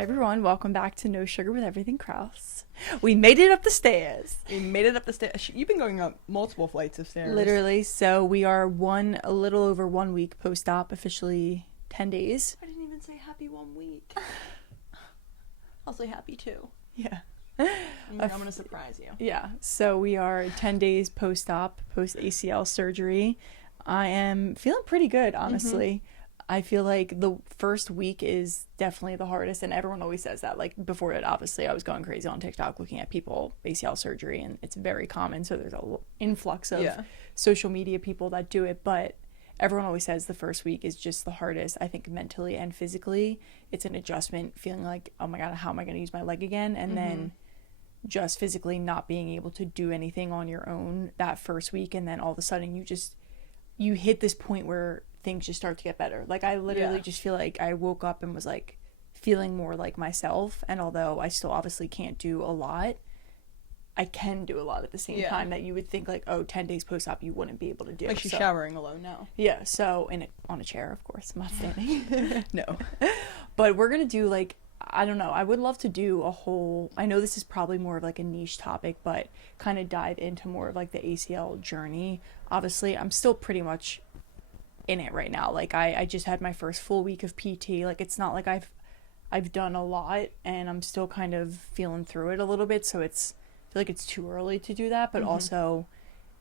Hi everyone, welcome back to No Sugar with Everything Krause. We made it up the stairs. You've been going up multiple flights of stairs. Literally, so we are a little over 1 week post-op, officially 10 days. I didn't even say happy 1 week. I'll say happy 2. Yeah. I'm gonna surprise you. Yeah, so we are 10 days post-op, post-ACL surgery. I am feeling pretty good, honestly. I feel like the first week is definitely the hardest, and everyone always says that. Like, before it, obviously, I was going crazy on TikTok looking at people ACL surgery, and it's very common, so there's an influx of social media people that do it, but everyone always says the first week is just the hardest. I think mentally and physically, it's an adjustment, feeling like, oh my god, how am I going to use my leg again? And then just physically not being able to do anything on your own that first week, and then all of a sudden you hit this point where things just start to get better. Like, I literally just feel like I woke up and was like feeling more like myself, and although I still obviously can't do a lot, I can do a lot at the same time that you would think like, oh, 10 days post-op you wouldn't be able to do. Like, she's showering alone now. Yeah, so on a chair, of course. I'm not standing. No. But we're gonna do, like, I don't know, I would love to do a whole, I know this is probably more of like a niche topic, but kind of dive into more of like the ACL journey. Obviously, I'm still pretty much in it right now. Like, I just had my first full week of PT. Like, it's not like I've done a lot, and I'm still kind of feeling through it a little bit, so I feel like it's too early to do that, but also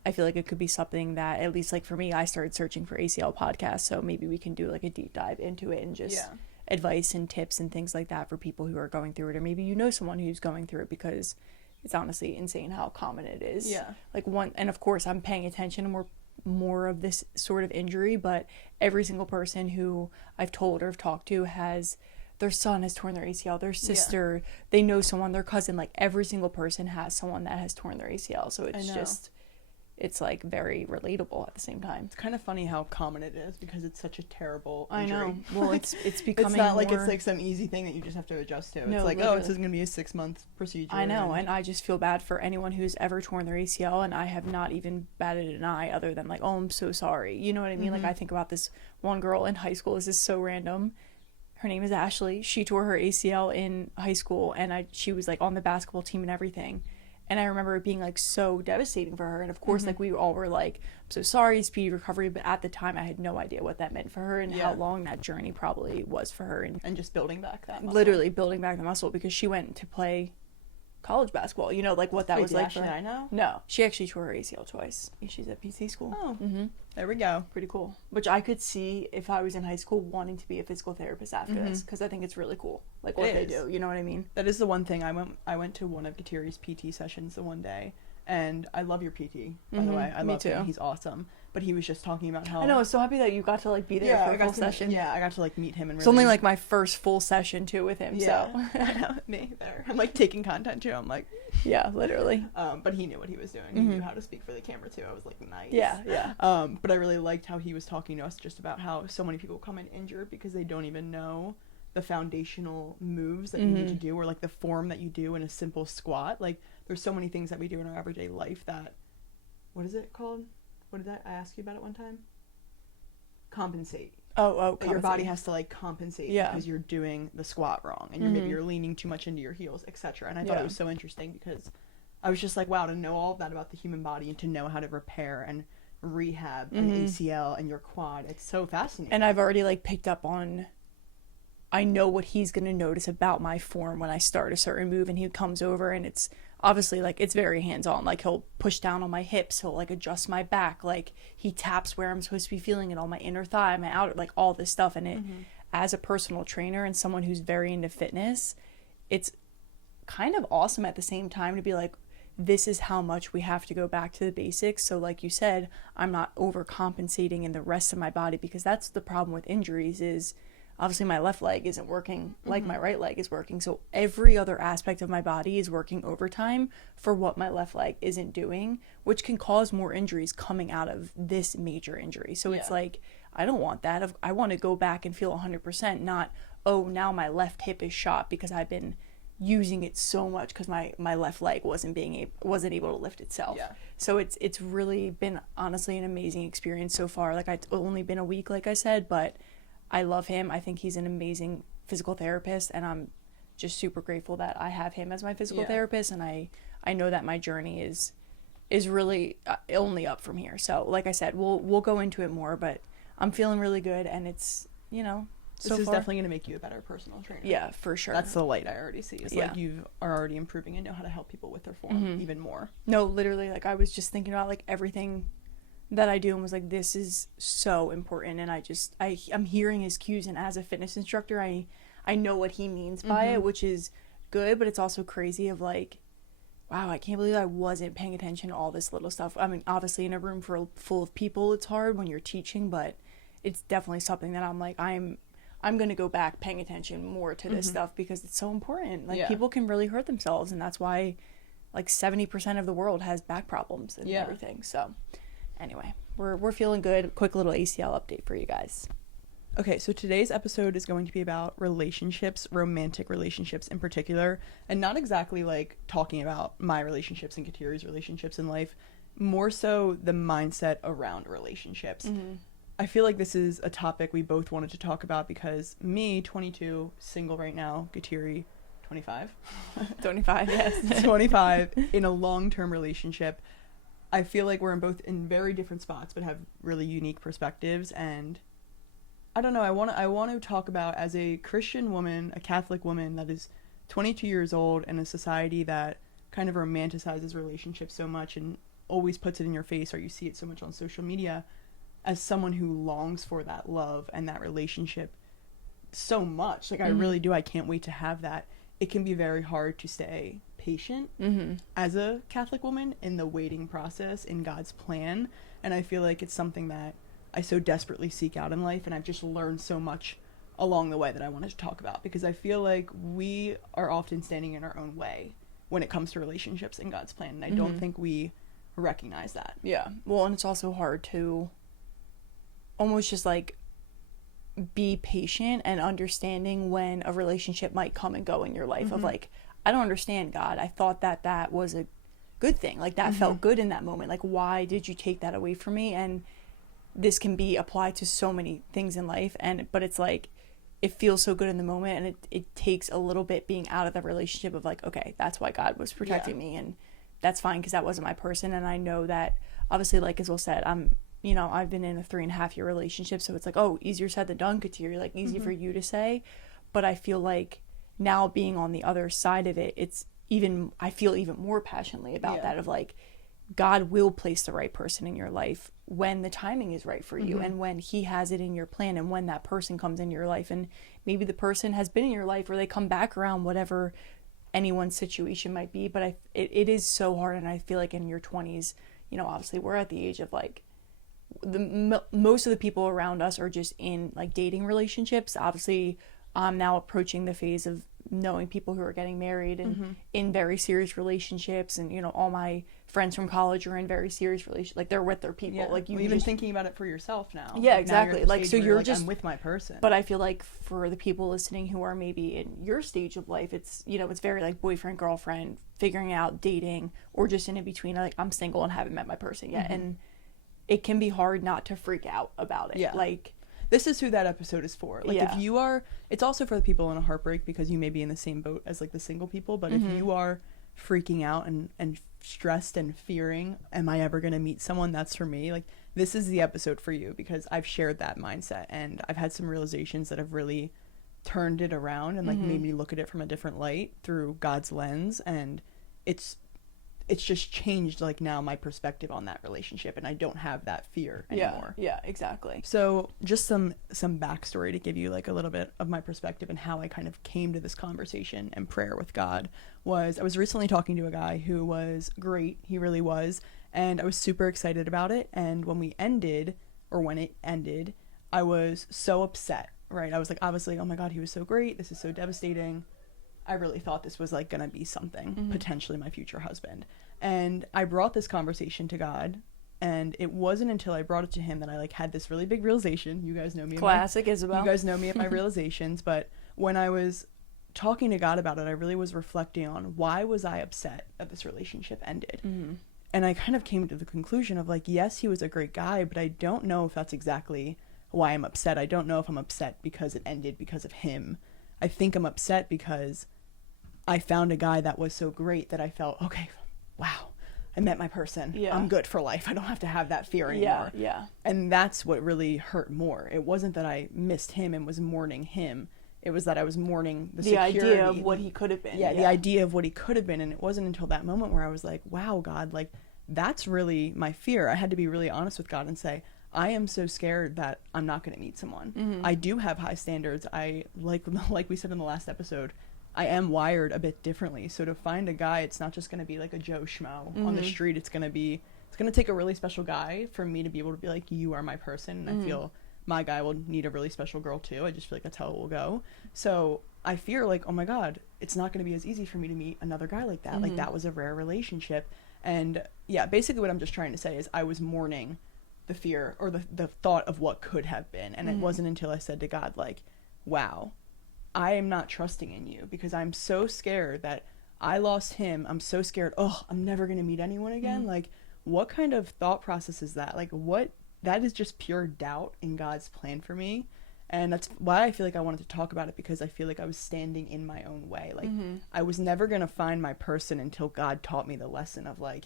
I feel like it could be something that, at least like for me, I started searching for ACL podcasts, so maybe we can do like a deep dive into it and just advice and tips and things like that for people who are going through it, or maybe you know someone who's going through it, because it's honestly insane how common it is. Like, and of course I'm paying attention to more of this sort of injury, but every single person who I've told or have talked to has, their son has torn their ACL, their sister, they know someone, their cousin, like every single person has someone that has torn their ACL, so it's like very relatable at the same time. It's kind of funny how common it is, because it's such a terrible injury. I know. Well, it's becoming it's not more... like it's like some easy thing that you just have to adjust to. No, it's like, literally. this is going to be a 6-month procedure. I know, and I just feel bad for anyone who's ever torn their ACL, and I have not even batted an eye other than like, oh, I'm so sorry. You know what I mean? Like, I think about this one girl in high school. This is so random. Her name is Ashley. She tore her ACL in high school, and she was like on the basketball team and everything. And I remember it being like so devastating for her. And of course, like, we all were like, I'm so sorry, speedy recovery. But at the time, I had no idea what that meant for her and how long that journey probably was for her. And just building back that muscle. Literally building back the muscle, because she went to play college basketball. You know, like what that was like for her. I know? No, she actually tore her ACL twice. She's at PT school. Oh, there we go. Pretty cool. Which I could see, if I was in high school, wanting to be a physical therapist after this, because I think it's really cool, like what they do. You know what I mean? That is the one thing. I went to one of Katiri's PT sessions the one day, and I love your PT, by the way. I love him. He's awesome. But he was just talking about how... I know, I was so happy that you got to, like, be there for a full session. Yeah, I got to, like, meet him. And it's only, like, my first full session, too, with him, so... Me there. I'm, like, taking content, too. I'm, like... Yeah, literally. But he knew what he was doing. He knew how to speak for the camera, too. I was, like, nice. Yeah. But I really liked how he was talking to us just about how so many people come in injured because they don't even know the foundational moves that you need to do, or, like, the form that you do in a simple squat. Like, there's so many things that we do in our everyday life that... What is it called? What did I ask you about it one time? Compensate. Oh, your body has to, like, compensate because you're doing the squat wrong, and maybe you're leaning too much into your heels, etc. And I thought it was so interesting, because I was just like, wow, to know all of that about the human body and to know how to repair and rehab an ACL and your quad, it's so fascinating. And I've already, like, picked up on... I know what he's going to notice about my form when I start a certain move, and he comes over, and it's obviously, like, it's very hands-on. Like, he'll push down on my hips, he'll, like, adjust my back, like, he taps where I'm supposed to be feeling it, on my inner thigh, my outer, like, all this stuff. And it, as a personal trainer and someone who's very into fitness, it's kind of awesome at the same time to be like, this is how much we have to go back to the basics. So like you said, I'm not overcompensating in the rest of my body, because that's the problem with injuries is... Obviously, my left leg isn't working like my right leg is working. So every other aspect of my body is working overtime for what my left leg isn't doing, which can cause more injuries coming out of this major injury. So it's like, I don't want that. I want to go back and feel 100%, not, oh, now my left hip is shot because I've been using it so much because my left leg wasn't able to lift itself. So it's really been, honestly, an amazing experience so far. Like, it's only been a week, like I said, but... I love him. I think he's an amazing physical therapist, and I'm just super grateful that I have him as my physical Yeah. therapist, and I know that my journey is really only up from here. So like I said, we'll go into it more, but I'm feeling really good, and it's, you know, This is definitely going to make you a better personal trainer. Yeah, for sure. That's the light I already see. It's like you are already improving and know how to help people with their form even more. No, literally, like I was just thinking about like everything that I do and was like, this is so important, and I'm hearing his cues, and as a fitness instructor, I know what he means by it, which is good, but it's also crazy of like, wow, I can't believe I wasn't paying attention to all this little stuff. I mean, obviously in a room full of people, it's hard when you're teaching, but it's definitely something that I'm like, I'm going to go back paying attention more to this stuff because it's so important. Like people can really hurt themselves, and that's why like 70% of the world has back problems and everything. So anyway, we're feeling good. Quick little ACL update for you guys. Okay, so today's episode is going to be about relationships, romantic relationships in particular, and not exactly like talking about my relationships and Katiri's relationships in life, more so the mindset around relationships. I feel like this is a topic we both wanted to talk about because me, 22, single right now, Katiri, 25. 25, yes. 25, in a long-term relationship. I feel like we're both in very different spots but have really unique perspectives, and I don't know, I want to talk about, as a Christian woman, a Catholic woman that is 22 years old in a society that kind of romanticizes relationships so much and always puts it in your face, or you see it so much on social media, as someone who longs for that love and that relationship so much. Like, I really do. I can't wait to have that. It can be very hard to stay patient as a Catholic woman in the waiting process in God's plan. And I feel like it's something that I so desperately seek out in life, and I've just learned so much along the way that I wanted to talk about, because I feel like we are often standing in our own way when it comes to relationships in God's plan, and I don't think we recognize that. Yeah. Well, and it's also hard to almost just like be patient and understanding when a relationship might come and go in your life of like, I don't understand, God. I thought that was a good thing. Like that felt good in that moment. Like, why did you take that away from me? And this can be applied to so many things in life, but it's like it feels so good in the moment, and it takes a little bit being out of the relationship of like, okay, that's why God was protecting me, and that's fine because that wasn't my person. And I know that obviously, like as Will said, I've been in a 3.5-year relationship, so it's like, oh, easier said than done, Katiri, like easy for you to say, but I feel like now being on the other side of it, I feel even more passionately about that of like, God will place the right person in your life when the timing is right for you and when he has it in your plan, and when that person comes in your life, and maybe the person has been in your life or they come back around, whatever anyone's situation might be. But it is so hard, and I feel like in your 20s, obviously we're at the age of like most of the people around us are just in like dating relationships. Obviously I'm now approaching the phase of knowing people who are getting married and in very serious relationships, and all my friends from college are in very serious relationships, like they're with their people. Like you even thinking about it for yourself now. Exactly. Like so you're just I'm with my person. But I feel like for the people listening who are maybe in your stage of life, it's it's very like boyfriend, girlfriend, figuring out, dating, or just in between, like I'm single and haven't met my person yet. And it can be hard not to freak out about it. Like, this is who that episode is for. Like, if you are, it's also for the people in a heartbreak, because you may be in the same boat as like the single people, but if you are freaking out and stressed and fearing, am I ever going to meet someone that's for me? Like, this is the episode for you, because I've shared that mindset, and I've had some realizations that have really turned it around and like made me look at it from a different light through God's lens, and it's just changed like now my perspective on that relationship, and I don't have that fear anymore. Yeah, exactly. So just some backstory to give you like a little bit of my perspective and how I kind of came to this conversation and prayer with God. I was recently talking to a guy who was great. He really was. And I was super excited about it. And when it ended, I was so upset, right? I was like, obviously, oh my God, he was so great. This is so devastating. I really thought this was like gonna be something, potentially my future husband. And I brought this conversation to God, and it wasn't until I brought it to him that I like had this really big realization. You guys know me. Classic Isabel. You guys know me at my realizations, but when I was talking to God about it, I really was reflecting on why was I upset that this relationship ended. And I kind of came to the conclusion of like, yes, he was a great guy, but I don't know if that's exactly why I'm upset. I don't know if I'm upset because it ended because of him. I think I'm upset because I found a guy that was so great that I felt, okay, wow, I met my person. Yeah. I'm good for life. I don't have to have that fear anymore. Yeah. And that's what really hurt more. It wasn't that I missed him and was mourning him. It was that I was mourning the security. idea of what he could have been. Yeah, the idea of what he could have been. And it wasn't until that moment where I was like, wow, God, like, that's really my fear. I had to be really honest with God and say, I am so scared that I'm not going to meet someone. Mm-hmm. I do have high standards. I like we said in the last episode, I am wired a bit differently. So to find a guy, it's not just going to be like a Joe Schmo on the street. It's going to take a really special guy for me to be able to be like, you are my person. And I feel my guy will need a really special girl too. I just feel like that's how it will go. So I fear like, oh my God, it's not going to be as easy for me to meet another guy like that. Like that was a rare relationship. And yeah, basically what I'm just trying to say is I was mourning the fear or the thought of what could have been. And it wasn't until I said to God, like, wow, I am not trusting in you because I'm so scared that I lost him. I'm so scared. Oh, I'm never going to meet anyone again. Like, what kind of thought process is that? Like, that is just pure doubt in God's plan for me. And that's why I feel like I wanted to talk about it, because I feel like I was standing in my own way. Like, I was never going to find my person until God taught me the lesson of, like,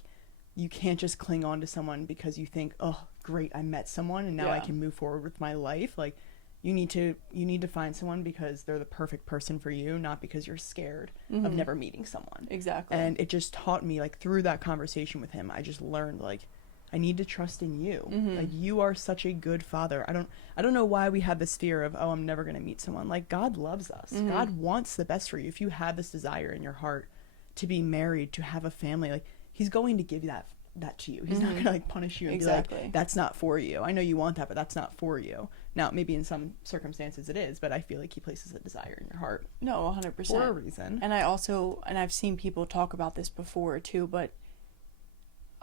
you can't just cling on to someone because you think, oh, great, I met someone and now I can move forward with my life. Like, you need to find someone because they're the perfect person for you, not because you're scared of never meeting someone. Exactly. And it just taught me, like, through that conversation with him, I just learned, like, I need to trust in you. Like, you are such a good father. I don't know why we have this fear of, oh, I'm never going to meet someone. Like, God loves us. God wants the best for you. If you have this desire in your heart to be married, to have a family, like, he's going to give you that to you. He's not going to, like, punish you and be like, that's not for you. I know you want that, but that's not for you. Now, maybe in some circumstances it is, but I feel like he places a desire in your heart. No, 100%. For a reason. And I've seen people talk about this before too, but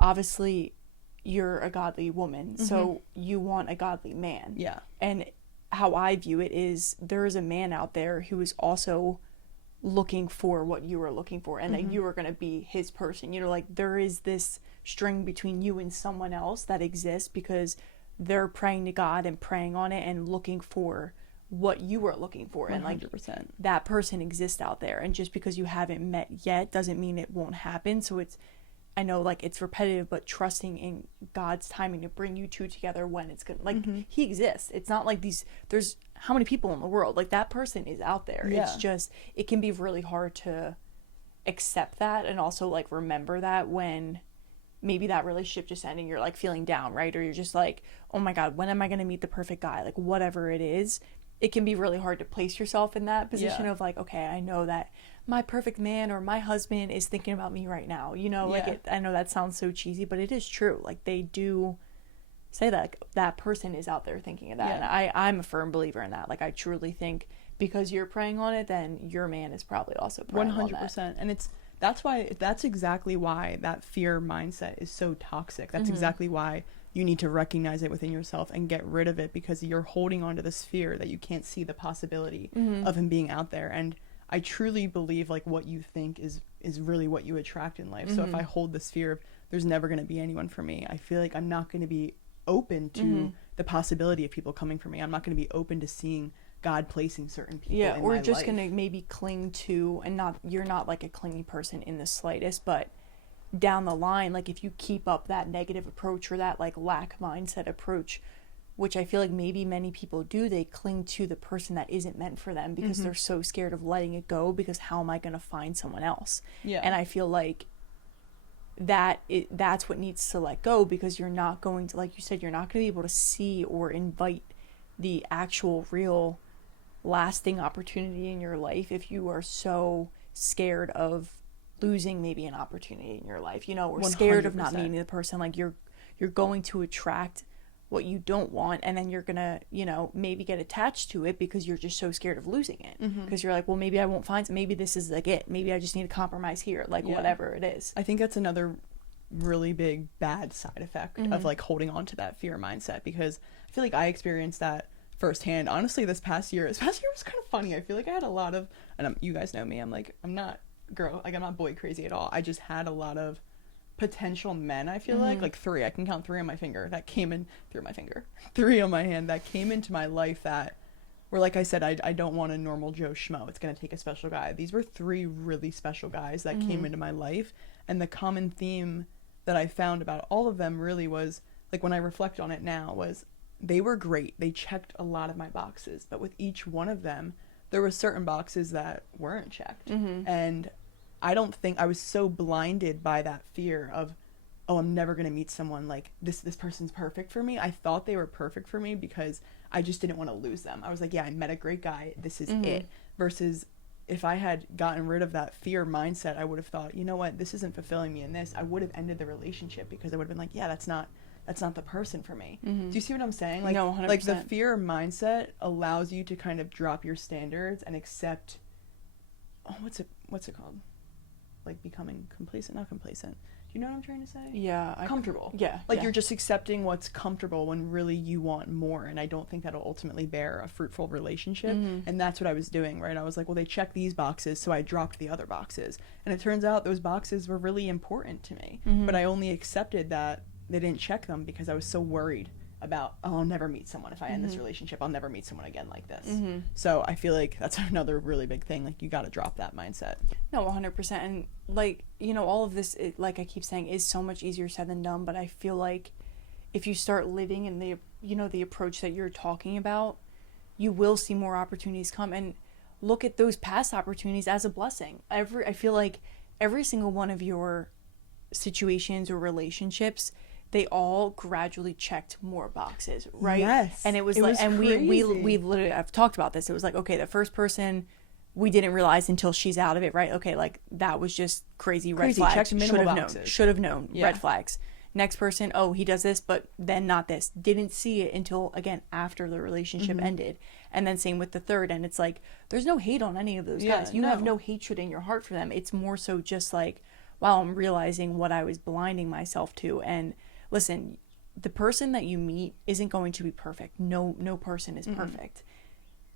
obviously you're a godly woman, so you want a godly man. Yeah. And how I view it is there is a man out there who is also looking for what you are looking for, and that you are going to be his person. You know, like, there is this string between you and someone else that exists because they're praying to God and praying on it and looking for what you are looking for. 100%. And, like, that person exists out there. And just because you haven't met yet doesn't mean it won't happen. So I know, like, it's repetitive, but trusting in God's timing to bring you two together when it's good. Like, he exists. It's not like there's how many people in the world? Like, that person is out there. Yeah. It's just, it can be really hard to accept that and also, like, remember that when maybe that relationship just ending, you're, like, feeling down, right? Or you're just like, oh my God, when am I going to meet the perfect guy? Like, whatever it is, it can be really hard to place yourself in that position of, like, okay, I know that my perfect man or my husband is thinking about me right now. You know, like, I know that sounds so cheesy, but it is true. Like, they do say that, like, that person is out there thinking of that. And I'm a firm believer in that. Like, I truly think because you're praying on it, then your man is probably also praying 100%. On that. 100%. And that's exactly why that fear mindset is so toxic. That's exactly why you need to recognize it within yourself and get rid of it, because you're holding on to this fear that you can't see the possibility of him being out there. And I truly believe, like, what you think is really what you attract in life. So if I hold this fear of there's never going to be anyone for me, I feel like I'm not going to be open to the possibility of people coming for me. I'm not going to be open to seeing God placing certain people in my life. Or just going to maybe cling to, and you're not like a clingy person in the slightest, but down the line, like, if you keep up that negative approach or that, like, lack mindset approach, which I feel like maybe many people do, they cling to the person that isn't meant for them because they're so scared of letting it go, because how am I going to find someone else? Yeah. And I feel like that's what needs to let go, because you're not going to, like you said, you're not going to be able to see or invite the actual real lasting opportunity in your life if you are so scared of losing maybe an opportunity in your life, you know, or 100%. Scared of not meeting the person. Like, you're going to attract what you don't want, and then you're gonna, you know, maybe get attached to it because you're just so scared of losing it, because you're like, well, maybe I won't find it. Maybe this is like it. Maybe I just need to compromise here, like, whatever it is. I think that's another really big bad side effect of, like, holding on to that fear mindset, because I feel like I experienced that firsthand. Honestly, this past year was kind of funny. I feel like I had a lot of, and you guys know me, I'm not boy crazy at all. I just had a lot of potential men, I feel like three. I can count three on my finger that came in through my finger. Three on my hand that came into my life that where, like I said, I don't want a normal Joe Schmo. It's going to take a special guy. These were 3 really special guys that came into my life. And the common theme that I found about all of them really was, like, when I reflect on it now, was they were great. They checked a lot of my boxes. But with each one of them, there were certain boxes that weren't checked. And I don't think I was so blinded by that fear of, oh, I'm never going to meet someone like this person's perfect for me. I thought they were perfect for me because I just didn't want to lose them. I was like, yeah, I met a great guy. This is it. Versus if I had gotten rid of that fear mindset, I would have thought, you know what, this isn't fulfilling me in this. I would have ended the relationship because I would have been like, yeah, that's not the person for me. Do you see what I'm saying? Like, no, 100%. Like the fear mindset allows you to kind of drop your standards and accept, oh, what's it called? Like becoming complacent, not complacent. Do you know what I'm trying to say? Yeah. Comfortable. Yeah. Like yeah. you're just accepting what's comfortable when really you want more. And I don't think that'll ultimately bear a fruitful relationship. And that's what I was doing, right? I was like, well, they check these boxes, so I dropped the other boxes. And it turns out those boxes were really important to me. But I only accepted that they didn't check them because I was so worried about, oh, I'll never meet someone. If I end this relationship, I'll never meet someone again like this. So I feel like that's another really big thing. Like, you got to drop that mindset. No, 100%. And, like, you know, all of this, like I keep saying, is so much easier said than done. But I feel like if you start living in the, you know, the approach that you're talking about, you will see more opportunities come. And look at those past opportunities as a blessing. I feel like every single one of your situations or relationships, they all gradually checked more boxes, right? Yes. And it was like, and we literally, I've talked about this. It was like, okay, the first person we didn't realize until she's out of it, right? Okay, like that was just crazy red flags. Checked minimal boxes. Should have known. Red flags. Next person, oh, he does this, but then not this. Didn't see it until, again, after the relationship ended. And then same with the third. And it's like, there's no hate on any of those guys. You have no hatred in your heart for them. It's more so just like, wow, I'm realizing what I was blinding myself to. And listen, the person that you meet isn't going to be perfect. No person is perfect.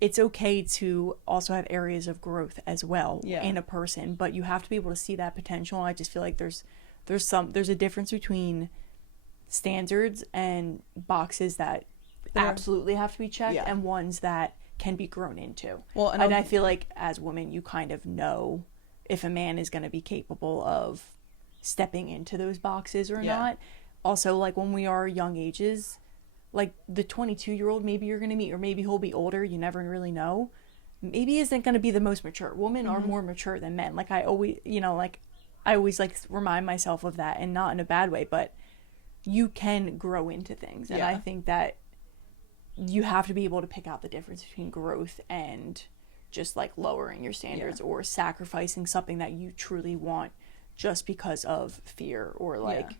It's okay to also have areas of growth as well in a person, but you have to be able to see that potential. I just feel like there's a difference between standards and boxes that absolutely have to be checked and ones that can be grown into. Well, and I feel like as women, you kind of know if a man is going to be capable of stepping into those boxes or not. Also, like when we are young ages, like the 22-year-old maybe you're going to meet, or maybe he'll be older, you never really know, maybe isn't going to be the most mature. Women are more mature than men. Like I always like remind myself of that, and not in a bad way, but you can grow into things. And I think that you have to be able to pick out the difference between growth and just like lowering your standards or sacrificing something that you truly want just because of fear, or like,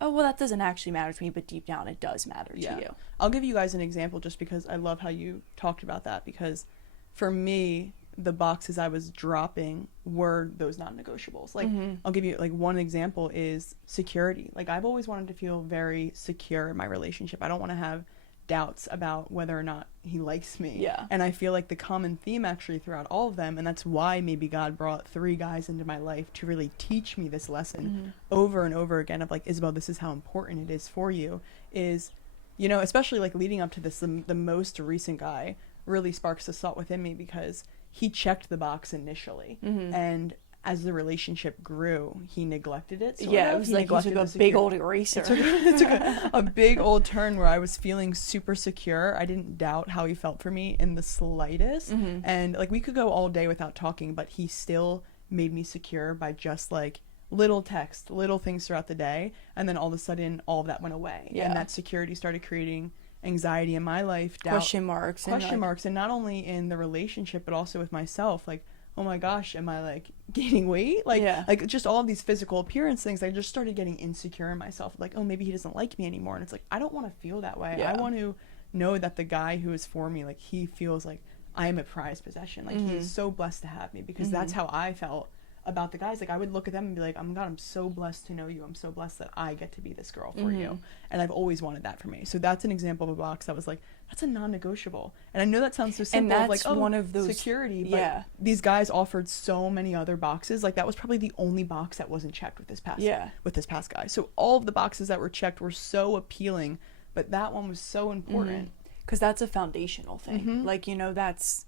oh, well, that doesn't actually matter to me, but deep down it does matter to you. I'll give you guys an example just because I love how you talked about that, because for me, the boxes I was dropping were those non-negotiables. Like, I'll give you like one example is security. Like, I've always wanted to feel very secure in my relationship. I don't want to have doubts about whether or not he likes me. Yeah. And I feel like the common theme actually throughout all of them, and that's why maybe God brought 3 guys into my life to really teach me this lesson over and over again of like, Isabel, this is how important it is for you, is, you know, especially like leading up to this, the most recent guy really sparks this thought within me, because he checked the box initially, and as the relationship grew, he neglected it. It was like he took a big old eraser. It took a big old turn where I was feeling super secure. I didn't doubt how he felt for me in the slightest. And like, we could go all day without talking, but he still made me secure by just like little text, little things throughout the day. And then all of a sudden, all of that went away. And that security started creating anxiety in my life, doubt, question marks, and not only in the relationship, but also with myself. Like, oh my gosh, am I like gaining weight? Like just all of these physical appearance things. I just started getting insecure in myself. Like, oh, maybe he doesn't like me anymore. And it's like, I don't want to feel that way. I want to know that the guy who is for me, like, he feels like I am a prized possession. Like, he's so blessed to have me, because that's how I felt about the guys. Like, I would look at them and be like, oh my God, I'm so blessed to know you. I'm so blessed that I get to be this girl for you. And I've always wanted that for me. So that's an example of a box that was like, that's a non-negotiable. And I know that sounds so simple, and that's like, oh, one of those security, but these guys offered so many other boxes. Like, that was probably the only box that wasn't checked with this past guy. So all of the boxes that were checked were so appealing, but that one was so important. because that's a foundational thing. Like, you know, that's,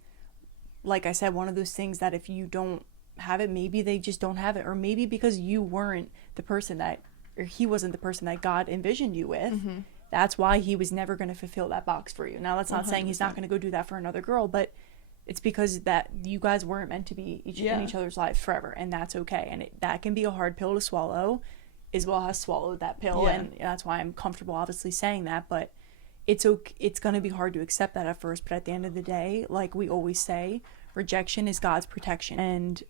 like I said, one of those things that if you don't have it, maybe they just don't have it, or maybe because you weren't the person that, or he wasn't the person that God envisioned you with, that's why he was never going to fulfill that box for you. Now, that's not 100%. Saying he's not going to go do that for another girl, but it's because that you guys weren't meant to be in each other's lives forever, and that's okay. And that can be a hard pill to swallow. Isabel has swallowed that pill, and that's why I'm comfortable obviously saying that, but it's okay. It's going to be hard to accept that at first, but at the end of the day, like we always say, rejection is God's protection. And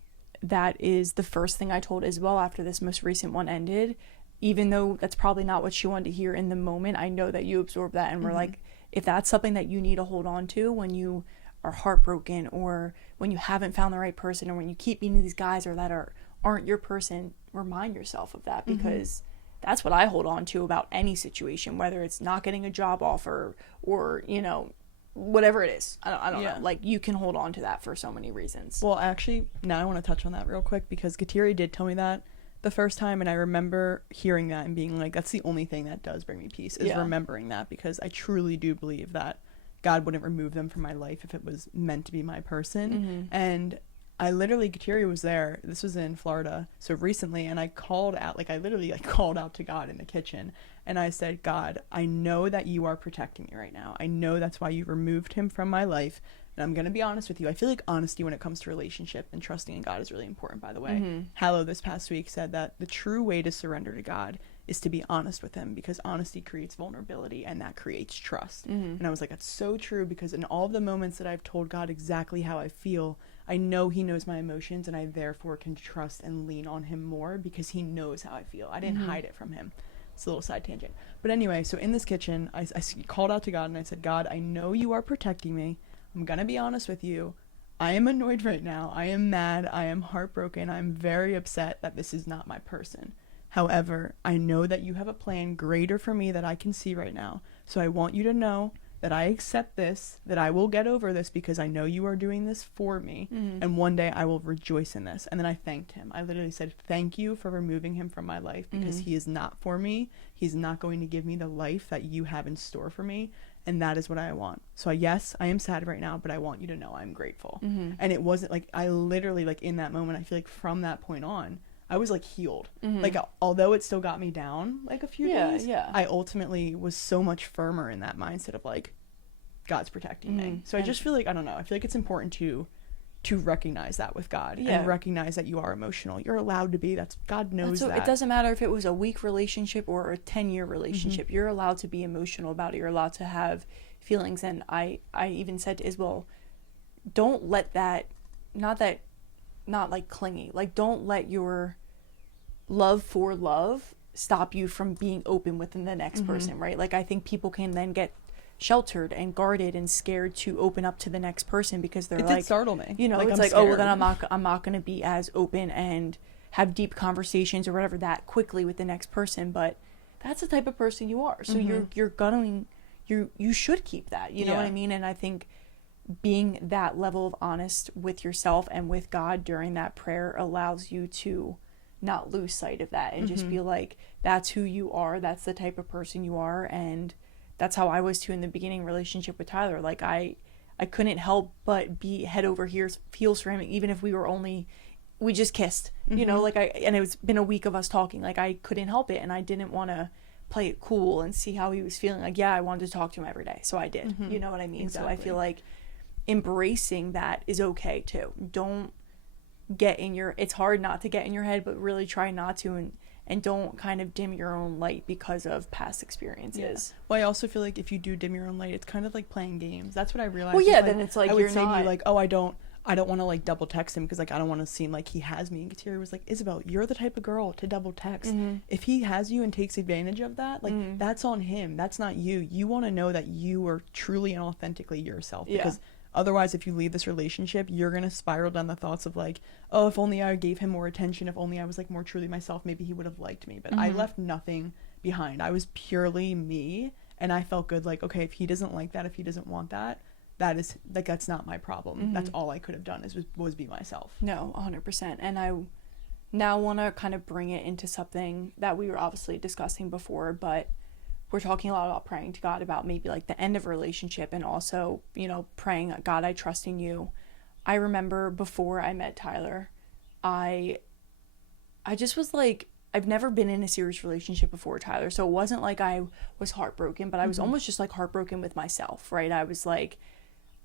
that is the first thing I told Isabel after this most recent one ended. Even though that's probably not what she wanted to hear in the moment, I know that you absorb that, and we're like, if that's something that you need to hold on to when you are heartbroken, or when you haven't found the right person, or when you keep meeting these guys or that aren't your person, remind yourself of that, because that's what I hold on to about any situation, whether it's not getting a job offer or, you know, whatever it is. I don't know. Like, you can hold on to that for so many reasons. Well, actually, now I want to touch on that real quick, because Kateri did tell me that the first time, and I remember hearing that and being like, that's the only thing that does bring me peace, is remembering that, because I truly do believe that God wouldn't remove them from my life if it was meant to be my person. And I literally, Kateri was there, this was in Florida, so recently, and I called out, like, I literally, like, called out to God in the kitchen, and I said, God, I know that you are protecting me right now. I know that's why you removed him from my life, and I'm going to be honest with you. I feel like honesty when it comes to relationship and trusting in God is really important, by the way. Hallow this past week said that the true way to surrender to God is to be honest with him, because honesty creates vulnerability, and that creates trust. And I was like, that's so true, because in all of the moments that I've told God exactly how I feel, I know he knows my emotions, and I therefore can trust and lean on him more, because he knows how I feel. I didn't hide it from him. It's a little side tangent. But anyway, so in this kitchen, I called out to God, and I said, God, I know you are protecting me. I'm going to be honest with you. I am annoyed right now. I am mad. I am heartbroken. I'm very upset that this is not my person. However, I know that you have a plan greater for me that I can see right now. So I want you to know that I accept this, that I will get over this, because I know you are doing this for me, and one day I will rejoice in this. And then I thanked him. I literally said, thank you for removing him from my life, because he is not for me. He's not going to give me the life that you have in store for me, and that is what I want. So yes, I am sad right now, but I want you to know I'm grateful. And it wasn't like, I literally, like, in that moment, I feel like from that point on, I was, like, healed. Like, although it still got me down, like, a few days, I ultimately was so much firmer in that mindset of, like, God's protecting me. So I just feel like, I don't know, I feel like it's important to recognize that with God, and recognize that you are emotional. You're allowed to be. That's, God knows that. It doesn't matter if it was a week relationship or a 10-year relationship. You're allowed to be emotional about it. You're allowed to have feelings. And I even said to Isabel, don't let that, not like clingy, like, don't let your love for love stop you from being open within the next person, right? Like, I think people can then get sheltered and guarded and scared to open up to the next person, because they're like, it startle me, you know, like, it's like, scared. Oh, well, then I'm not going to be as open and have deep conversations or whatever that quickly with the next person. But that's the type of person you are, so you should keep that, you know what I mean? And I think being that level of honest with yourself and with God during that prayer allows you to not lose sight of that, and just be like, that's who you are, that's the type of person you are. And that's how I was too in the beginning relationship with Tyler. Like, I couldn't help but be head over heels for him, even if we just kissed, you know, like, and it's been a week of us talking. Like, I couldn't help it, and I didn't want to play it cool and see how he was feeling. Like, I wanted to talk to him every day, so I did. You know what I mean? Exactly. So I feel like embracing that is okay too. Don't get in your, it's hard not to get in your head, but really try not to, and don't kind of dim your own light because of past experiences. Well, I also feel like if you do dim your own light, it's kind of like playing games. That's what I realized. Well, yeah, then it's like, I would say to you, like, oh, I don't want to, like, double text him, because, like, I don't want to seem like he has me. And Kateri was like, Isabel, you're the type of girl to double text. If he has you and takes advantage of that, like, that's on him. That's not you. You want to know that you are truly and authentically yourself, because otherwise, if you leave this relationship, you're going to spiral down the thoughts of, like, oh, if only I gave him more attention, if only I was, like, more truly myself, maybe he would have liked me. But I left nothing behind. I was purely me, and I felt good. Like, okay, if he doesn't like that, if he doesn't want that, that is, like, that's not my problem. That's all I could have done was be myself. No, 100%. And I now want to kind of bring it into something that we were obviously discussing before, but we're talking a lot about praying to God about maybe like the end of a relationship, and also, praying, God, I trust in you. I remember before I met Tyler, I just was like, I've never been in a serious relationship before Tyler, so it wasn't like I was heartbroken, but I was almost just like heartbroken with myself, right? I was like,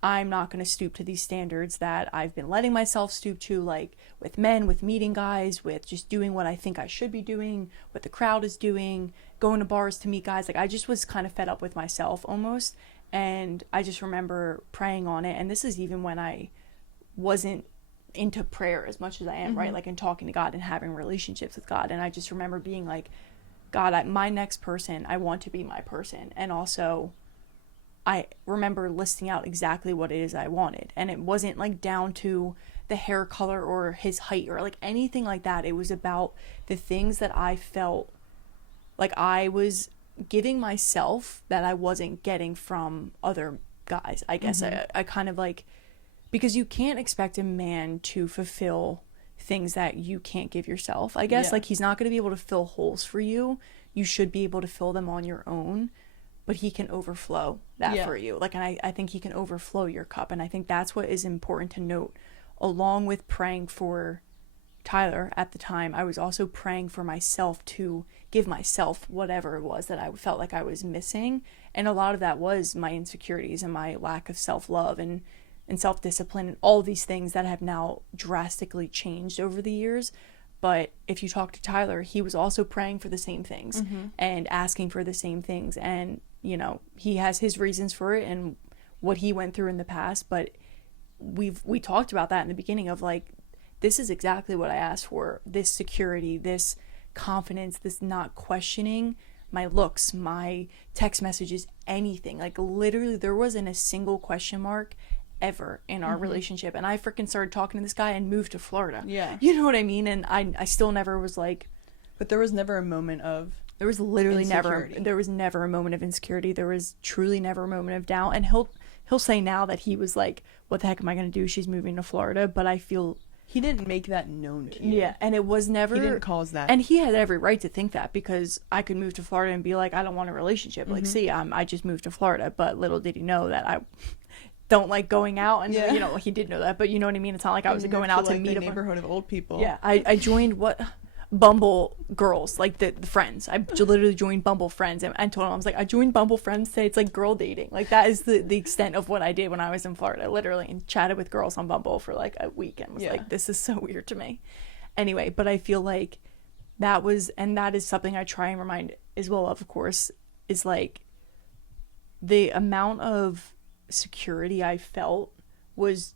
I'm not going to stoop to these standards that I've been letting myself stoop to, like with men, with meeting guys, with just doing what I think I should be doing, what the crowd is doing, going to bars to meet guys. Like, I just was kind of fed up with myself almost. And I just remember praying on it. And this is even when I wasn't into prayer as much as I am, right? Like, in talking to God and having relationships with God. And I just remember being like, God, my next person, I want to be my person. And also, I remember listing out exactly what it is I wanted. And it wasn't like down to the hair color or his height or like anything like that. It was about the things that I felt like I was giving myself that I wasn't getting from other guys. I guess I kind of like, because you can't expect a man to fulfill things that you can't give yourself. I guess like he's not going to be able to fill holes for you. You should be able to fill them on your own. But he can overflow that for you. Like, and I think he can overflow your cup. And I think that's what is important to note. Along with praying for Tyler at the time, I was also praying for myself to give myself whatever it was that I felt like I was missing. And a lot of that was my insecurities and my lack of self-love and self-discipline and all these things that have now drastically changed over the years. But if you talk to Tyler, he was also praying for the same things and asking for the same things. And, he has his reasons for it and what he went through in the past. But we talked about that in the beginning of like, this is exactly what I asked for. This security, this confidence, this not questioning my looks, my text messages, anything. Like, literally, there wasn't a single question mark ever in our relationship. And I freaking started talking to this guy and moved to Florida. Yeah. You know what I mean? And I still never was like... But there was never a moment of... There was literally insecurity. there was never a moment of insecurity. There was truly never a moment of doubt. And he'll say now that he was like, what the heck am I going to do? She's moving to Florida. But I feel... He didn't make that known to you. Yeah, and it was never... He didn't cause that. And he had every right to think that, because I could move to Florida and be like, I don't want a relationship. Like, see, I just moved to Florida. But little did he know that I... don't like going out, and he did know that, but you know what I mean. It's not like I was going out to meet a neighborhood of old people. Yeah, I joined Bumble girls, like the friends. I literally joined Bumble friends, and I told him, I was like, I joined Bumble friends today. It's like girl dating. Like, that is the extent of what I did when I was in Florida, literally, and chatted with girls on Bumble for like a week, and was like, this is so weird to me. Anyway, but I feel like that is something I try and remind as well of course, is like the amount of security I felt was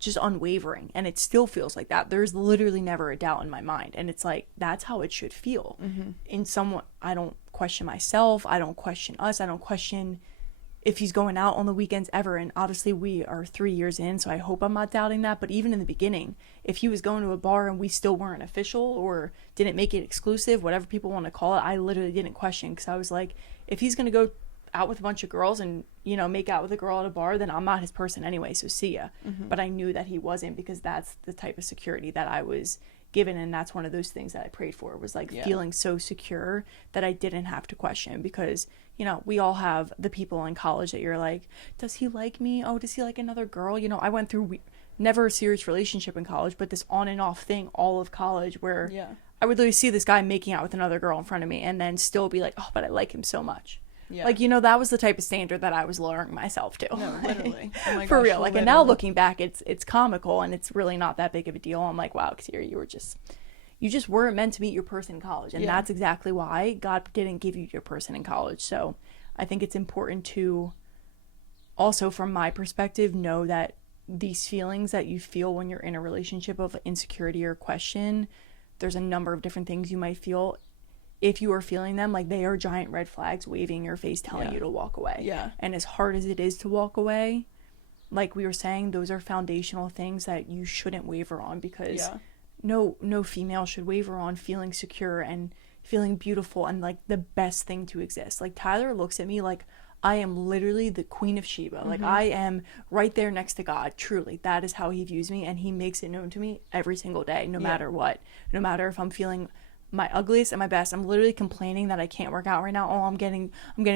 just unwavering, and it still feels like that. There's literally never a doubt in my mind, and it's like, that's how it should feel. In someone, I don't question myself, I don't question us, I don't question if he's going out on the weekends ever. And obviously we are 3 years in, so I hope I'm not doubting that. But even in the beginning, if he was going to a bar and we still weren't official or didn't make it exclusive, whatever people want to call it, I literally didn't question, because I was like, if he's gonna go out with a bunch of girls and make out with a girl at a bar, then I'm not his person anyway, so see ya. But I knew that he wasn't, because that's the type of security that I was given, and that's one of those things that I prayed for, was like feeling so secure that I didn't have to question. Because we all have the people in college that you're like, does he like me? Oh, does he like another girl? I went through never a serious relationship in college, but this on and off thing all of college, where I would literally see this guy making out with another girl in front of me and then still be like, oh, but I like him so much. Yeah. Like, that was the type of standard that I was lowering myself to. No, literally. Oh my gosh, for real. Like, literally. And now looking back, it's comical, and it's really not that big of a deal. I'm like, wow, Katia, you just weren't meant to meet your person in college. And that's exactly why God didn't give you your person in college. So I think it's important to also, from my perspective, know that these feelings that you feel when you're in a relationship of insecurity or question, there's a number of different things you might feel. If you are feeling them, like, they are giant red flags waving in your face telling you to walk away. Yeah. And as hard as it is to walk away, like we were saying, those are foundational things that you shouldn't waver on, because no female should waver on feeling secure and feeling beautiful and like the best thing to exist. Like, Tyler looks at me like I am literally the Queen of Sheba. Like, I am right there next to God. Truly, that is how he views me, and he makes it known to me every single day, no matter what. No matter if I'm feeling my ugliest and my best. I'm literally complaining that I can't work out right now. Oh, I'm getting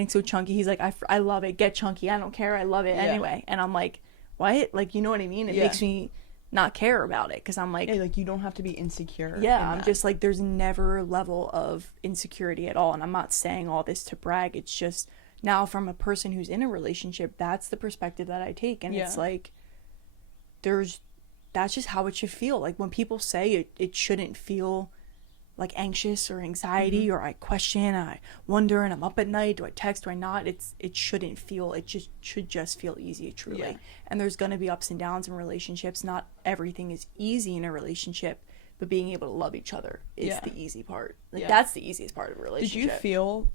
so chunky. He's like, I love it. Get chunky. I don't care. I love it anyway. And I'm like, what? Like, you know what I mean? It makes me not care about it because I'm like, hey, like, you don't have to be insecure. Yeah, I'm just like, there's never a level of insecurity at all. And I'm not saying all this to brag. It's just now from a person who's in a relationship, that's the perspective that I take. And it's like, that's just how it should feel. Like when people say it shouldn't feel like anxious or anxiety, or I question and I wonder and I'm up at night, do I text, do I not, it shouldn't feel, it just should just feel easy, truly. And there's going to be ups and downs in relationships. Not everything is easy in a relationship, but being able to love each other is the easy part. Like that's the easiest part of a relationship. Did you feel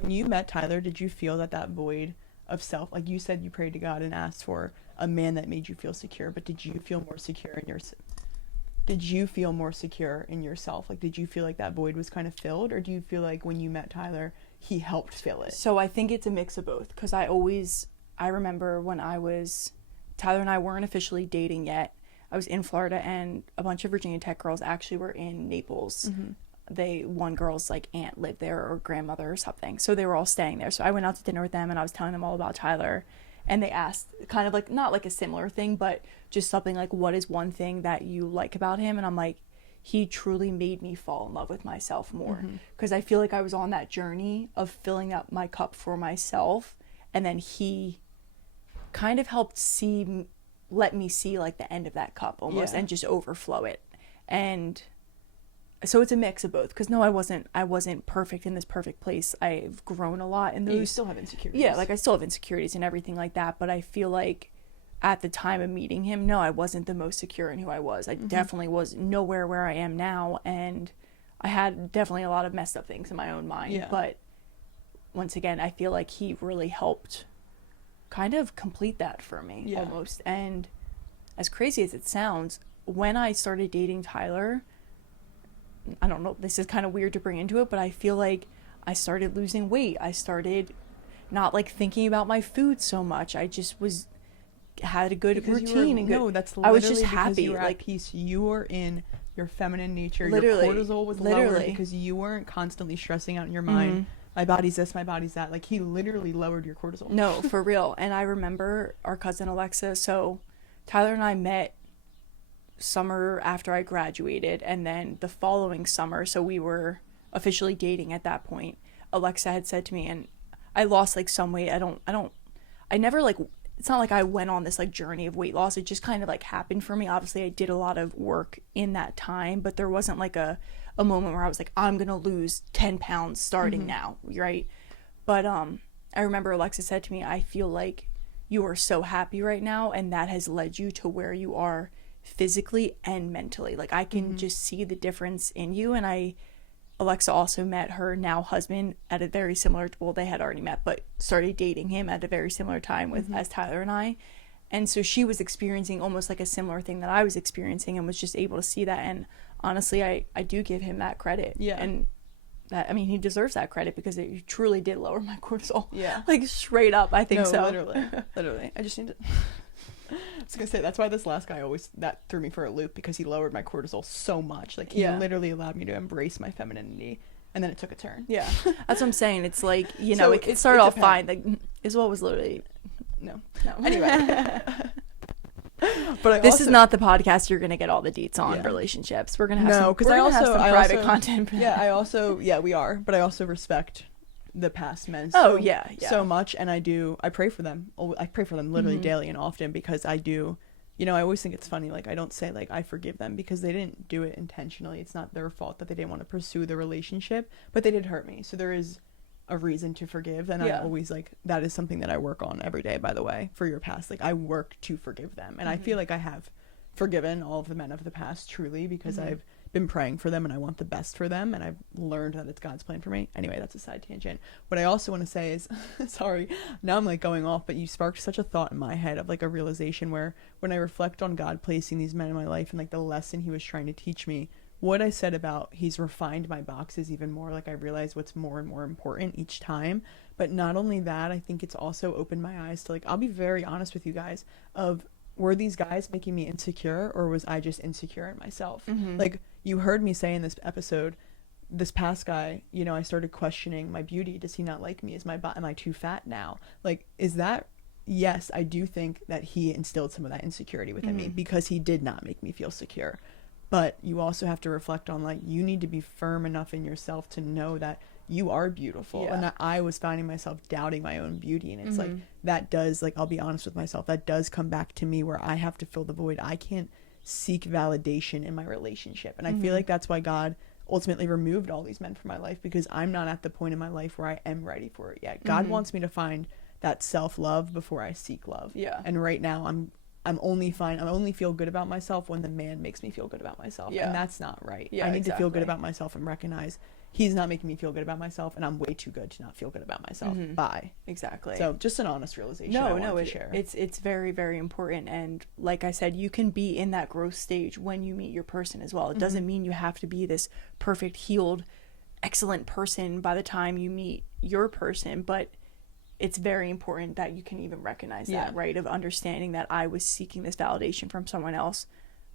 when you met Tyler, did you feel that void of self, like you said you prayed to God and asked for a man that made you feel secure, but did you feel more secure in yourself? Did you feel more secure in yourself? Like, did you feel like that void was kind of filled, or do you feel like when you met Tyler, he helped fill it? So I think it's a mix of both, because I remember when Tyler and I weren't officially dating yet. I was in Florida, and a bunch of Virginia Tech girls actually were in Naples. One girl's like aunt lived there, or grandmother or something. So they were all staying there. So I went out to dinner with them, and I was telling them all about Tyler. And they asked kind of like, not like a similar thing, but just something like, what is one thing that you like about him? And I'm like, he truly made me fall in love with myself more. Because I feel like I was on that journey of filling up my cup for myself. And then he kind of helped let me see like the end of that cup almost, and just overflow it. And so it's a mix of both, because no, I wasn't perfect in this perfect place. I've grown a lot in those. You still have insecurities. Yeah, like I still have insecurities and everything like that, but I feel like at the time of meeting him, no, I wasn't the most secure in who I was. I definitely was nowhere where I am now, and I had definitely a lot of messed up things in my own mind. But once again, I feel like he really helped kind of complete that for me almost. And as crazy as it sounds, when I started dating Tyler, I don't know, this is kind of weird to bring into it, but I feel like I started losing weight. I started not like thinking about my food so much. I just had a good routine and good. No, that's I was just happy. You were like at peace. You were in your feminine nature. Literally, your cortisol was lowered because you weren't constantly stressing out in your mind. My body's this, my body's that. Like, he literally lowered your cortisol. No, for real. And I remember our cousin Alexa. So Tyler and I met summer after I graduated, and then the following summer, so we were officially dating at that point, Alexa had said to me, and I lost like some weight. I never like, it's not like I went on this like journey of weight loss. It just kind of like happened for me. Obviously I did a lot of work in that time, but there wasn't like a moment where I was like, I'm gonna lose 10 pounds starting now, right? But I remember Alexa said to me, I feel like you are so happy right now, and that has led you to where you are physically and mentally. Like, I can just see the difference in you. And Alexa also met her now husband at a very similar, well, they had already met, but started dating him at a very similar time with as Tyler and I. And so she was experiencing almost like a similar thing that I was experiencing, and was just able to see that. And honestly, I do give him that credit. Yeah. And that, I mean, he deserves that credit, because it truly did lower my cortisol. Yeah. Like, straight up, I think no, so. Literally. I just need to... I was gonna say, that's why this last guy that threw me for a loop, because he lowered my cortisol so much. Like, he literally allowed me to embrace my femininity, and then it took a turn. Yeah. That's what I'm saying. It's like, you know, it started off fine. Like, Isabel was literally... No. Anyway. But this is not the podcast you're gonna get all the deets on relationships. We're gonna have some private content. We are. But I also respect the past men so much, and I pray for them. I pray for them literally daily and often, because I do, you know, I always think it's funny, like, I don't say like I forgive them, because they didn't do it intentionally. It's not their fault that they didn't want to pursue the relationship, but they did hurt me, so there is a reason to forgive. And I always, like, that is something that I work on every day, by the way, for your past. Like, I work to forgive them, and I feel like I have forgiven all of the men of the past, truly, because I've been praying for them, and I want the best for them, and I've learned that it's God's plan for me. Anyway, that's a side tangent. What I also want to say is sorry, now I'm like going off, but you sparked such a thought in my head of like a realization where, when I reflect on God placing these men in my life and like the lesson he was trying to teach me, what I said about he's refined my boxes even more, like I realize what's more and more important each time. But not only that, I think it's also opened my eyes to, like, I'll be very honest with you guys, of, were these guys making me insecure, or was I just insecure in myself? Like, you heard me say in this episode, this past guy, you know, I started questioning my beauty. Does he not like me? Am I too fat now? Like, is that, yes, I do think that he instilled some of that insecurity within me because he did not make me feel secure. But you also have to reflect on, like, you need to be firm enough in yourself to know that you are beautiful. And that I was finding myself doubting my own beauty. And it's like, that does, like, I'll be honest with myself, that does come back to me where I have to fill the void. I can't seek validation in my relationship. And I feel like that's why God ultimately removed all these men from my life, because I'm not at the point in my life where I am ready for it yet. God wants me to find that self-love before I seek love. Yeah. And right now I'm only feel good about myself when the man makes me feel good about myself. Yeah. And that's not right. Yeah, I need to feel good about myself and recognize he's not making me feel good about myself, and I'm way too good to not feel good about myself. Bye. Exactly. So just an honest realization I wanted to share. It's very, very important. And like I said, you can be in that growth stage when you meet your person as well. It doesn't mean you have to be this perfect, healed, excellent person by the time you meet your person, but it's very important that you can even recognize that, right? Of understanding that I was seeking this validation from someone else.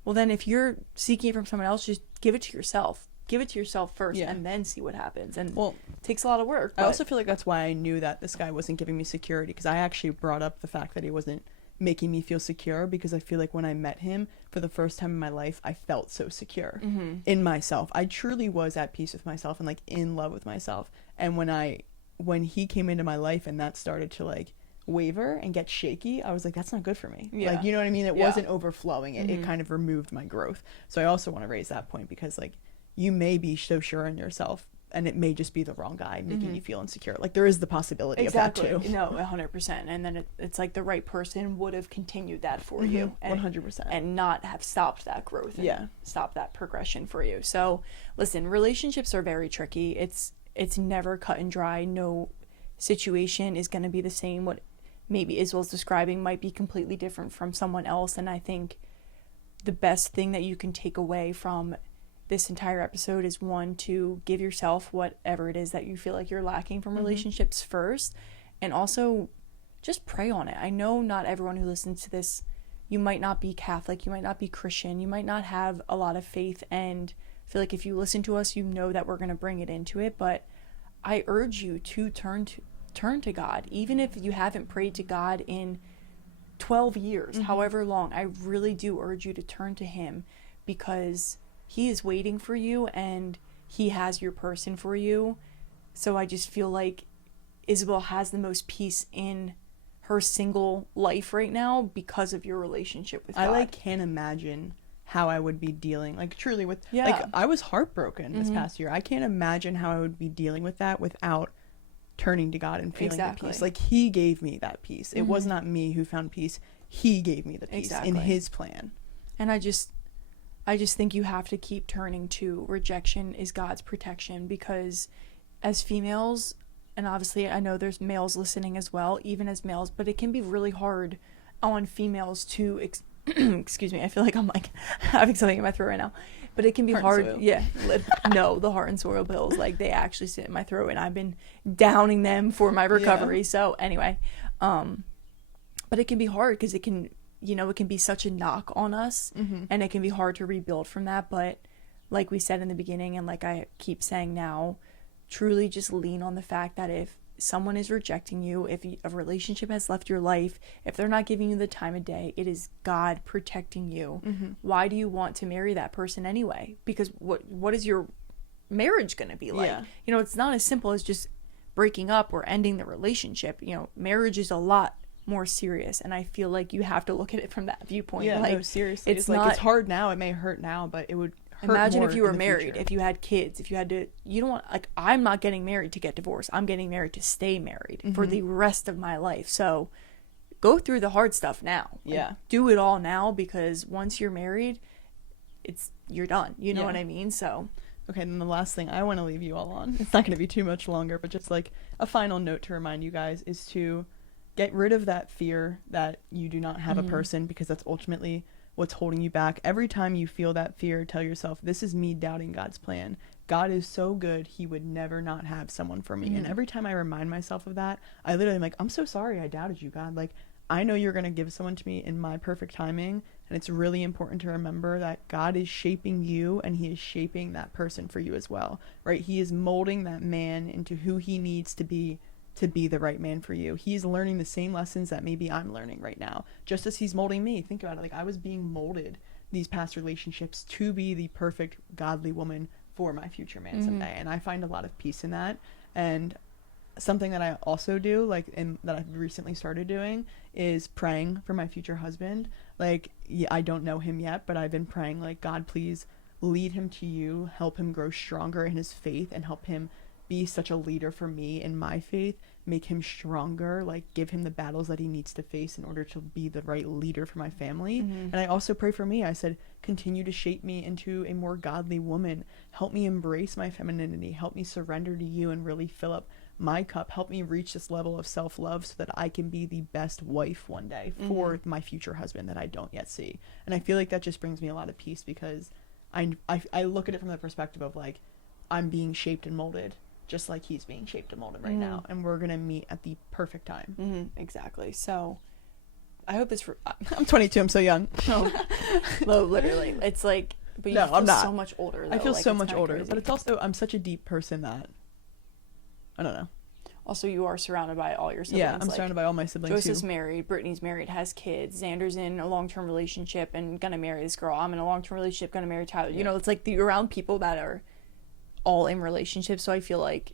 Well, then if you're seeking it from someone else, just give it to yourself. Give it to yourself first and then see what happens. And it takes a lot of work. I also feel like that's why I knew that this guy wasn't giving me security, because I actually brought up the fact that he wasn't making me feel secure, because I feel like when I met him for the first time in my life, I felt so secure in myself. I truly was at peace with myself and, like, in love with myself. And when he came into my life and that started to, like, waver and get shaky, I was like, that's not good for me. Like, you know what I mean? It wasn't overflowing. It kind of removed my growth. So I also want to raise that point, because, like, you may be so sure in yourself and it may just be the wrong guy making you feel insecure. Like, there is the possibility of that too. No, 100%. And then it's like the right person would have continued that for you. And, 100%. And not have stopped that growth and stopped that progression for you. So listen, relationships are very tricky. It's never cut and dry. No situation is going to be the same. What maybe Isabel's describing might be completely different from someone else. And I think the best thing that you can take away from this entire episode is, one, to give yourself whatever it is that you feel like you're lacking from relationships first, and also just pray on it. I know not everyone who listens to this, you might not be Catholic, you might not be Christian, you might not have a lot of faith, and I feel like if you listen to us, you know that we're going to bring it into it. But I urge you to turn to God, even if you haven't prayed to God in 12 years, however long. I really do urge you to turn to him, because he is waiting for you and he has your person for you. So I just feel like Isabel has the most peace in her single life right now because of your relationship with God. I, like, can't imagine how I would be dealing, like, truly with, like, I was heartbroken this past year. I can't imagine how I would be dealing with that without turning to God and feeling the peace. Like, he gave me that peace. It was not me who found peace. He gave me the peace in his plan. And I just think you have to keep turning to rejection is God's protection, because as females, and obviously I know there's males listening as well, even as males, but it can be really hard on females to excuse me, I feel like I'm like having something in my throat right now, but it can be hard. No, the heart and soil pills, like, they actually sit in my throat, and I've been downing them for my recovery. So anyway, but it can be hard because it can be such a knock on us, and it can be hard to rebuild from that. But like we said in the beginning, and like I keep saying now, truly just lean on the fact that if someone is rejecting you, if a relationship has left your life, if they're not giving you the time of day, it is God protecting you. Why do you want to marry that person anyway? Because what is your marriage going to be like? It's not as simple as just breaking up or ending the relationship. Marriage is a lot more serious, and I feel like you have to look at it from that viewpoint. No, seriously, it's like, it's hard now, it may hurt now, but it would hurt. Imagine more if you were in the married, future. if you had kids, if you had to, you don't want, like, I'm not getting married to get divorced, I'm getting married to stay married for the rest of my life. So go through the hard stuff now. Do it all now, because once you're married, you're done, you know what I mean? So okay, then the last thing I want to leave you all on, it's not going to be too much longer, but just like a final note to remind you guys, is to get rid of that fear that you do not have a person, because that's ultimately what's holding you back. Every time you feel that fear, tell yourself, this is me doubting God's plan. God is so good, he would never not have someone for me. And every time I remind myself of that, I literally am like, I'm so sorry I doubted you, God. Like, I know you're going to give someone to me in my perfect timing. And it's really important to remember that God is shaping you, and he is shaping that person for you as well, right? He is molding that man into who he needs to be the right man for you. He's learning the same lessons that maybe I'm learning right now, just as he's molding me. Think about it. Like, I was being molded these past relationships to be the perfect godly woman for my future man someday. And I find a lot of peace in that. And something that I also do, like, and that I've recently started doing, is praying for my future husband. Like, yeah, I don't know him yet, but I've been praying, like, God, please lead him to you, help him grow stronger in his faith, and help him be such a leader for me in my faith, make him stronger, like, give him the battles that he needs to face in order to be the right leader for my family. And I also pray for me. I said, continue to shape me into a more godly woman, help me embrace my femininity, help me surrender to you and really fill up my cup, help me reach this level of self-love so that I can be the best wife one day for my future husband that I don't yet see. And I feel like that just brings me a lot of peace, because I look at it from the perspective of, like, I'm being shaped and molded just like he's being shaped and molded right now, and we're gonna meet at the perfect time. Exactly. So I hope this I'm 22, I'm so young. No, literally, it's like, but you No, feel I'm not. so much older though. I feel like, so it's much kinda older, crazy. but it's also, I'm such a deep person that I don't know. Also, you are surrounded by all your siblings. Yeah, I'm like, surrounded by all my siblings Joseph's too. married, Brittany's married, has kids, Xander's in a long-term relationship and gonna marry this girl. I'm in a long-term relationship, gonna marry Tyler. You know, it's like you're around people that are all in relationships, so I feel like,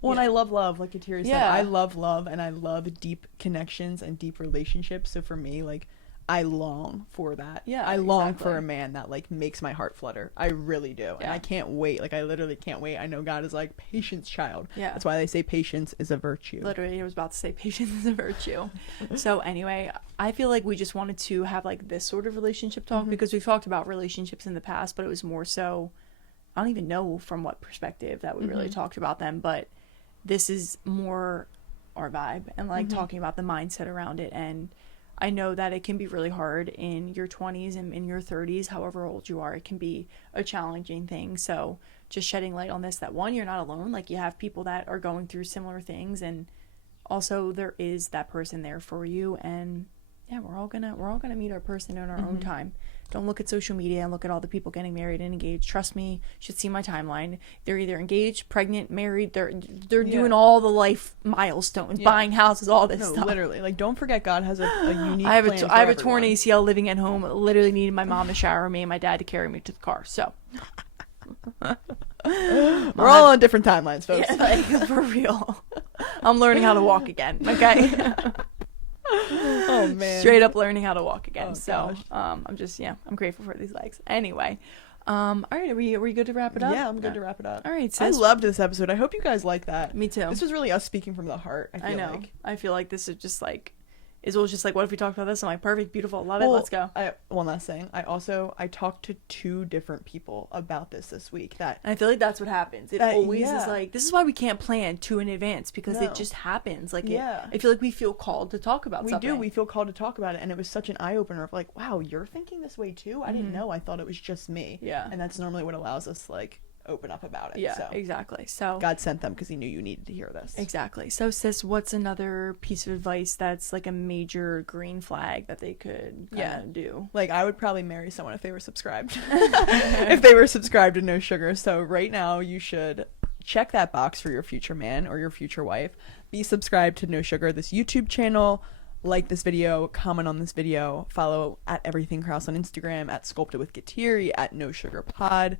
well, and I love love, like Kateri said. Yeah. I love love, and I love deep connections and deep relationships. So for me, like, I long for that. Yeah, I long exactly. for a man that, like, makes my heart flutter. I really do. And Yeah. I can't wait. Like, I literally can't wait. I know God is like, patience, child. Yeah. That's why they say patience is a virtue. literally, I was about to say patience is a virtue. So anyway, I feel like we just wanted to have, like, this sort of relationship talk, because we've talked about relationships in the past, but it was more so, I don't even know from what perspective that we really talked about them, but this is more our vibe, and, like, talking about the mindset around it. And I know that it can be really hard in your 20s and in your 30s, however old you are. It can be a challenging thing. So just shedding light on this, that one, you're not alone. Like, you have people that are going through similar things, and also there is that person there for you. And yeah, we're all gonna meet our person in our own time. Don't look at social media and look at all the people getting married and engaged. Trust me, you should see my timeline. They're either engaged, pregnant, married. They're doing all the life milestones, buying houses, all this stuff. Literally. Like, don't forget, God has a unique I have plan for I have a everyone. torn ACL living at home. Literally needed my mom to shower me and my dad to carry me to the car. So We're all on different timelines, folks. yeah, like, for real. I'm learning how to walk again. Okay. Oh, man. Straight up learning how to walk again. Oh, So gosh. I'm just, I'm grateful for these legs. Anyway, all right, are we good to wrap it up? Yeah, I'm good to wrap it up. All right, I sis. loved this episode. I hope you guys like that. Me too. This was really us speaking from the heart, I I feel know. like. I feel like this is just like, Israel's just like, what if we talked about this? I'm like, perfect, beautiful, love it, Well, let's go. One last thing. I talked to 2 different people about this week. And I feel like that's what happens. It always is like, this is why we can't plan too in advance, because No. it just happens. Like, Yeah. I feel like we feel called to talk about We something. do. We feel called to talk about it, and it was such an eye-opener of, like, wow, you're thinking this way too? I didn't know. I thought it was just me. Yeah. And that's normally what allows us to, like, open up about it. Yeah, So exactly. So God sent them because he knew you needed to hear this. exactly. So, sis, what's another piece of advice that's like a major green flag that they could kind of do? Like, I would probably marry someone if they were subscribed. If they were subscribed to No Sugar. So right now you should check that box for your future man or your future wife. Be subscribed to No Sugar, this YouTube channel. Like this video, comment on this video, follow at Everything Krause on Instagram, at Sculpted with Kateri, at No Sugar Pod.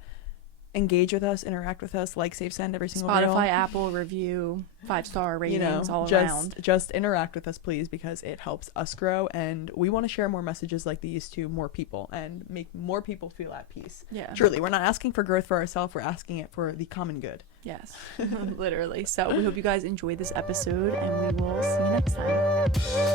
Engage with us, interact with us, like, save, send every single Spotify, reel. Apple review, 5-star ratings, all around. Just interact with us, please, because it helps us grow, and we want to share more messages like these to more people and make more people feel at peace. Yeah. Truly, we're not asking for growth for ourselves, we're asking it for the common good. Yes, literally. So we hope you guys enjoyed this episode, and we will see you next time.